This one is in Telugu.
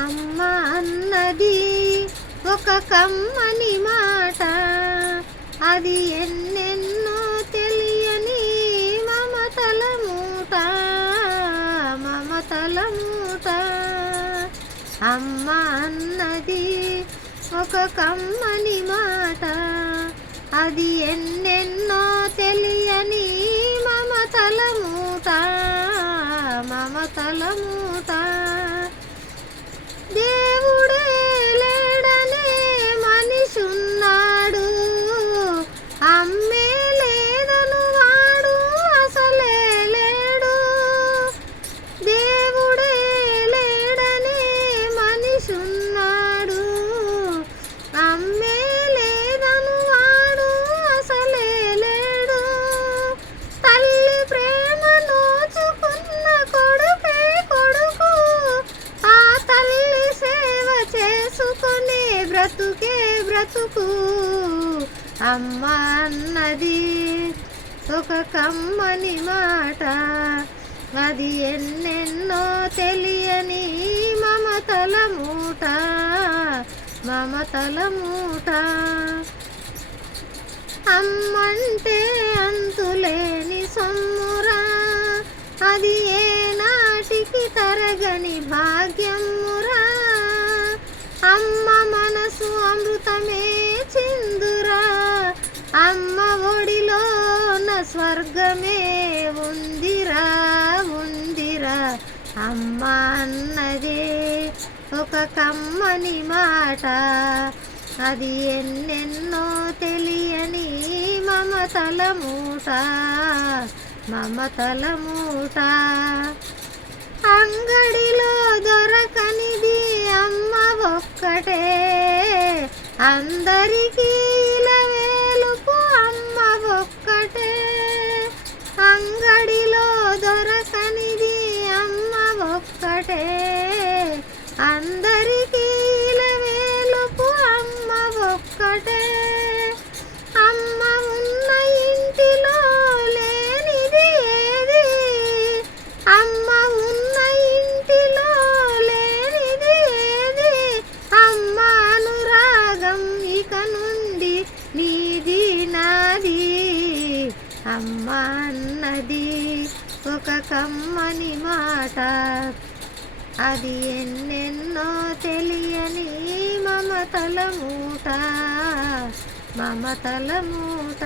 అమ్మ అన్నది ఒక కమ్మని మాట, అది ఎన్నెన్నో తెలియని మమతల మూట, మమతల మూట. అమ్మ అన్నది ఒక కమ్మని మాట, అది ఎన్నెన్నో తెలియని మమతల మూట, మమతల మూట. దేవుడే లేడనే మనిషున్నాడు, అమ్మే లేదను వాడు అసలే లేడు. దేవుడే లేడనే మనిషున్నాడు, అమ్మే లేదను వాడు అసలే లేడు. తల్లి ప్రేమ నోచుకున్న కొడుకే కొడుకు, ఆ తల్లి సేవ చేసుకునే బ్రతుకే బ్రతుకు. అమ్మ అన్నది ఒక కమ్మని మాట, అది ఎన్నెన్నో తెలియని మమతల మూట, మమతల మూట. అమ్మంటే అంతులేని సొమ్మురా, అది ఏనాటికి తరగని భాగ్యమురా. అమ్మ మనసు అమృతమే చిందురా, అమ్మ ఒడిలోన స్వర్గమే ఉందిరా, ఉందిరా. అమ్మ అన్నదే ఒక కమ్మని మాట, అది ఎన్నెన్నో తెలియని మమతల మూట, మమతల మూట. అంగడిలో దొరకనిది అమ్మ ఒక్కటే, అందరికీ వేలుపు అమ్మ ఒక్కటే. అంగడిలో దొరకనిది అమ్మ ఒక్కటే, అందరికీ వేలుపు అమ్మ ఒక్కటే. అమ్మ ఉన్న ఇంటిలో లేనిది ఏది, అమ్మ ఉన్న ఇంటిలో లేనిది ఏది. అమ్మ అనురాగం ఇక నుండి నీది నాది. అమ్మ అన్నది ఒక కమ్మని మాట, అది ఎన్నెన్నో తెలియని మమతల మూట, మమతల మూట.